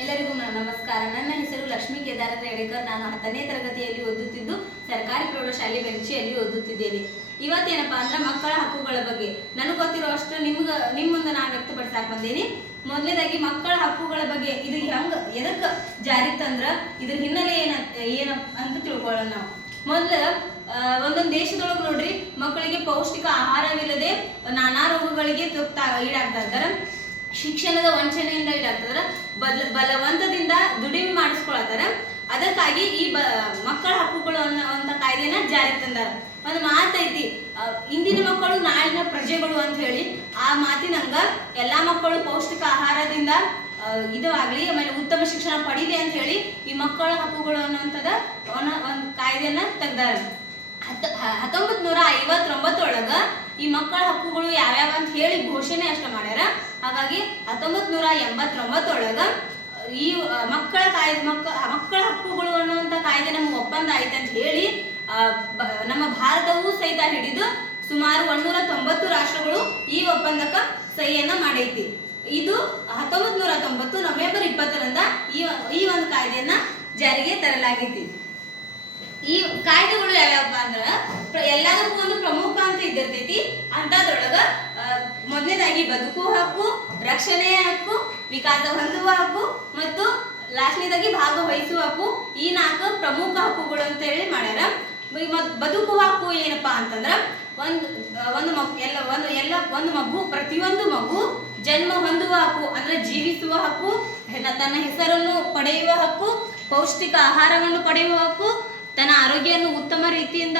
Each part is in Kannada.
ಎಲ್ಲರಿಗೂ ನಮಸ್ಕಾರ. ನನ್ನ ಹೆಸರು ಲಕ್ಷ್ಮೀ ಕೇದಾರ ರೇಡೆಕರ್. ನಾನು 10ನೇ ತರಗತಿಯಲ್ಲಿ ಓದುತ್ತಿದ್ದು ಸರ್ಕಾರಿ ಪ್ರೌಢಶಾಲೆ ಬೆಂಚಿಯಲ್ಲಿ ಓದುತ್ತಿದ್ದೇನೆ. ಇವತ್ತೇನಪ್ಪ ಅಂದ್ರೆ ಮಕ್ಕಳ ಹಕ್ಕುಗಳ ಬಗ್ಗೆ ನನಗೆ ಗೊತ್ತಿರೋಷ್ಟು ನಿಮ್ಮ ಮುಂದೆ ನಾನು ವ್ಯಕ್ತಪಡಿಸಾಕ ಬಂದೇನಿ. ಮೊದಲನೇದಾಗಿ ಮಕ್ಕಳ ಹಕ್ಕುಗಳ ಬಗ್ಗೆ ಇದು ಹೆಂಗ ಎದಕ್ಕೆ ಜಾರಿ ತಂದ್ರ ಇದ್ರ ಹಿನ್ನೆಲೆ ಏನ ಅಂತ ತಿಳ್ಕೊಳ್ಳೋಣ. ನಾವು ಮೊದಲು ಒಂದೊಂದು ದೇಶದೊಳಗೆ ನೋಡ್ರಿ, ಮಕ್ಕಳಿಗೆ ಪೌಷ್ಟಿಕ ಆಹಾರವಿಲ್ಲದೆ ನಾನಾ ರೋಗಗಳಿಗೆ ಈಡಾಗ್ತಾ ಇದ್ದಾರೆ. ಶಿಕ್ಷಣದ ವಂಚನೆಯಿಂದ ಈಡಾಗ್ತದ್ರ, ಬಲವಂತದಿಂದ ದುಡಿಮೆ ಮಾಡಿಸ್ಕೊಳತ್ತಾರ. ಅದಕ್ಕಾಗಿ ಈ ಮಕ್ಕಳ ಹಕ್ಕುಗಳು ಅನ್ನುವಂಥ ಕಾಯ್ದೆನ ಜಾರಿಗೆ ತಂದಾರ. ಒಂದು ಮಾತೈತಿ, ಇಂದಿನ ಮಕ್ಕಳು ನಾಳಿನ ಪ್ರಜೆಗಳು ಅಂತ ಹೇಳಿ. ಆ ಮಾತಿನಂಗ ಎಲ್ಲಾ ಮಕ್ಕಳು ಪೌಷ್ಟಿಕ ಆಹಾರದಿಂದ ಇದು ಆಗ್ಲಿ, ಆಮೇಲೆ ಉತ್ತಮ ಶಿಕ್ಷಣ ಪಡೀಲಿ ಅಂತ ಹೇಳಿ ಈ ಮಕ್ಕಳ ಹಕ್ಕುಗಳು ಅನ್ನುವಂಥದ ಒಂದು ಕಾಯ್ದೆಯನ್ನ ತೆಗ್ದಾರ. 1959 ಈ ಮಕ್ಕಳ ಹಕ್ಕುಗಳು ಯಾವ್ಯಾವ ಅಂತ ಹೇಳಿ ಘೋಷಣೆ ಅಷ್ಟ ಮಾಡ್ಯಾರ. ಹಾಗಾಗಿ 1989 ಈ ಮಕ್ಕಳ ಹಕ್ಕುಗಳು ಅನ್ನುವಂಥ ಕಾಯ್ದೆ ನಮ್ಗೆ ಒಪ್ಪಂದ ಆಯ್ತು ಅಂತ ಹೇಳಿ ನಮ್ಮ ಭಾರತವೂ ಸಹಿತ ಹಿಡಿದು ಸುಮಾರು 190 ರಾಷ್ಟ್ರಗಳು ಈ ಒಪ್ಪಂದಕ್ಕೆ ಸಹಿಯನ್ನ ಮಾಡೈತಿ. ಇದು 1990 ನವೆಂಬರ್ 20ರಂದ ಈ ಒಂದು ಕಾಯ್ದೆಯನ್ನ ಜಾರಿಗೆ ತರಲಾಗೈತಿ. ಈ ಕಾಯ್ದೆಗಳು ಯಾವ್ಯಾವ ಅಂದ್ರ ಎಲ್ಲದಕ್ಕೂ ಒಂದು ಪ್ರಮುಖ ಅಂತ ಇದ್ದಿರ್ತೈತಿ. ಅಂತದ್ರೊಳಗ ಮೊದಲನೇದಾಗಿ ಬದುಕುವ ಹಕ್ಕು, ರಕ್ಷಣೆಯ ಹಕ್ಕು, ವಿಕಾಸ ಹೊಂದುವ ಹಕ್ಕು ಮತ್ತು ಲಾಸ್ಟ್ನೇದಾಗಿ ಭಾಗವಹಿಸುವ ಹಕ್ಕು. ಈ 4 ಪ್ರಮುಖ ಹಕ್ಕುಗಳು ಅಂತ ಹೇಳಿ ಮಾಡ್ಯಾರ. ಬದುಕುವ ಹಕ್ಕು ಏನಪ್ಪಾ ಅಂತಂದ್ರ ಒಂದು ಮಗು ಪ್ರತಿಯೊಂದು ಮಗು ಜನ್ಮ ಹೊಂದುವ ಹಕ್ಕು ಅಂದ್ರೆ ಜೀವಿಸುವ ಹಕ್ಕು, ತನ್ನ ಹೆಸರನ್ನು ಪಡೆಯುವ ಹಕ್ಕು, ಪೌಷ್ಟಿಕ ಆಹಾರವನ್ನು ಪಡೆಯುವ ಹಕ್ಕು, ತನ್ನ ಆರೋಗ್ಯವನ್ನು ಉತ್ತಮ ರೀತಿಯಿಂದ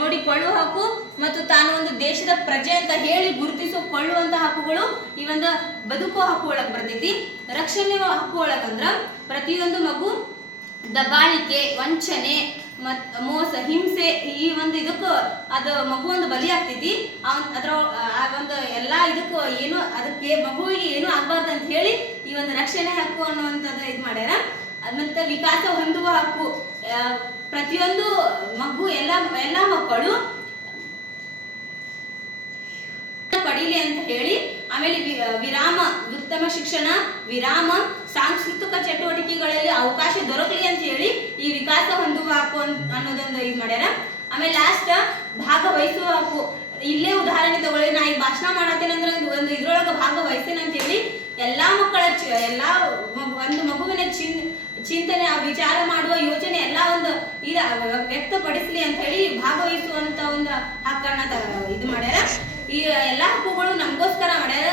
ನೋಡಿಕೊಳ್ಳುವ ಹಕ್ಕು ಮತ್ತು ತಾನು ಒಂದು ದೇಶದ ಪ್ರಜೆ ಅಂತ ಹೇಳಿ ಗುರುತಿಸಿಕೊಳ್ಳುವಂತ ಹಕ್ಕುಗಳು ಈ ಒಂದು ಬದುಕುವ ಹಕ್ಕು ಒಳಗೆ ಬರ್ತೈತಿ. ರಕ್ಷಣೆಯ ಹಕ್ಕು ಒಳಗಂದ್ರ ಪ್ರತಿಯೊಂದು ಮಗು ದಬ್ಬಾಳಿಕೆ, ವಂಚನೆ ಮೋಸ, ಹಿಂಸೆ ಈ ಒಂದು ಇದಕ್ಕೂ ಅದು ಮಗು ಒಂದು ಬಲಿ ಆಗ್ತೈತಿ. ಅದ್ರ ಒಂದು ಎಲ್ಲಾ ಇದಕ್ಕೂ ಏನು ಅದಕ್ಕೆ ಮಗುವಿಗೆ ಏನು ಆಗ್ಬಾರ್ದು ಅಂತ ಹೇಳಿ ಈ ಒಂದು ರಕ್ಷಣೆ ಹಕ್ಕು ಅನ್ನುವಂಥದ್ದು ಇದು ಮಾಡ್ಯಾರ. ಮತ್ತೆ ವಿಕಾಸ ಹೊಂದುವ ಹಕ್ಕು, ಪ್ರತಿಯೊಂದು ಮಗು ಎಲ್ಲ ಮಕ್ಕಳು ಪಡೀಲಿ ಅಂತ ಹೇಳಿ. ಆಮೇಲೆ ವಿರಾಮ, ಉತ್ತಮ ಶಿಕ್ಷಣ, ವಿರಾಮ, ಸಾಂಸ್ಕೃತಿಕ ಚಟುವಟಿಕೆಗಳಲ್ಲಿ ಅವಕಾಶ ದೊರಕಲಿ ಅಂತ ಹೇಳಿ ಈ ವಿಕಾಸ ಹೊಂದುವ ಹಕ್ಕು ಅನ್ನೋದೊಂದು ಇದು ಮಾಡ್ಯಾರ. ಆಮೇಲೆ ಲಾಸ್ಟ್ ಭಾಗವಹಿಸುವ ಹಕ್ಕು. ಇಲ್ಲೇ ಉದಾಹರಣೆ ತಗೊಳ್ಳಿ, ನಾ ಈಗ ಭಾಷಣ ಮಾಡತ್ತೇನಂದ್ರೆ ಒಂದು ಇದ್ರೊಳಗೆ ಭಾಗವಹಿಸ್ತೇನೆ ಅಂತ ಹೇಳಿ ಎಲ್ಲಾ ಮಕ್ಕಳ ಒಂದು ಮಗುವಿನ ಚಿಂತನೆ, ವಿಚಾರ ಮಾಡುವ ಯೋಚನೆ ಎಲ್ಲ ಒಂದು ವ್ಯಕ್ತಪಡಿಸ್ಲಿ ಅಂತ ಹೇಳಿ ಭಾಗವಹಿಸುವಂತ ಒಂದು ಹಕ್ಕನ್ನ ಇದು ಮಾಡ್ಯಾರ. ಈ ಎಲ್ಲಾ ಹಕ್ಕುಗಳು ನಮಗೋಸ್ಕರ ಮಾಡ್ಯಾರ.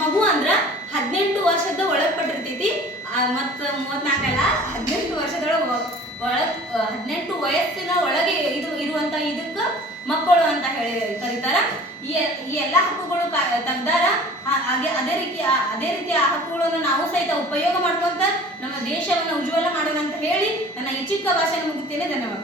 ಮಗು ಅಂದ್ರ 18 ವರ್ಷದ ಒಳಪಟ್ಟಿರ್ತೈತಿ. ಮತ್ತ 34 ಅಲ್ಲ, 18 ವರ್ಷದೊಳಗೆ 18 ವಯಸ್ಸಿನ ಒಳಗೆ ಇದು ಇರುವಂತ ಇದಕ್ಕ ಮಕ್ಕಳು ಅಂತ ಹೇಳಿ ಕರೀತಾರ. ಈ ಎಲ್ಲಾ ಹಕ್ಕುಗಳು ತೆಗ್ದಾರ. ಅದೇ ರೀತಿ ಆ ಹಕ್ಕುಗಳನ್ನು ನಾವು ಸಹಿತ ಉಪಯೋಗ ಮಾಡ್ಕೊಂತ ನಮ್ಮ ದೇಶವನ್ನು ಉಜ್ವಲ ಮಾಡೋಣ ಅಂತ ಹೇಳಿ ನನ್ನ ಈ ಚಿಕ್ಕ ಭಾಷೆಯನ್ನು ಮುಗಿಸ್ತೇನೆ. ಧನ್ಯವಾದ.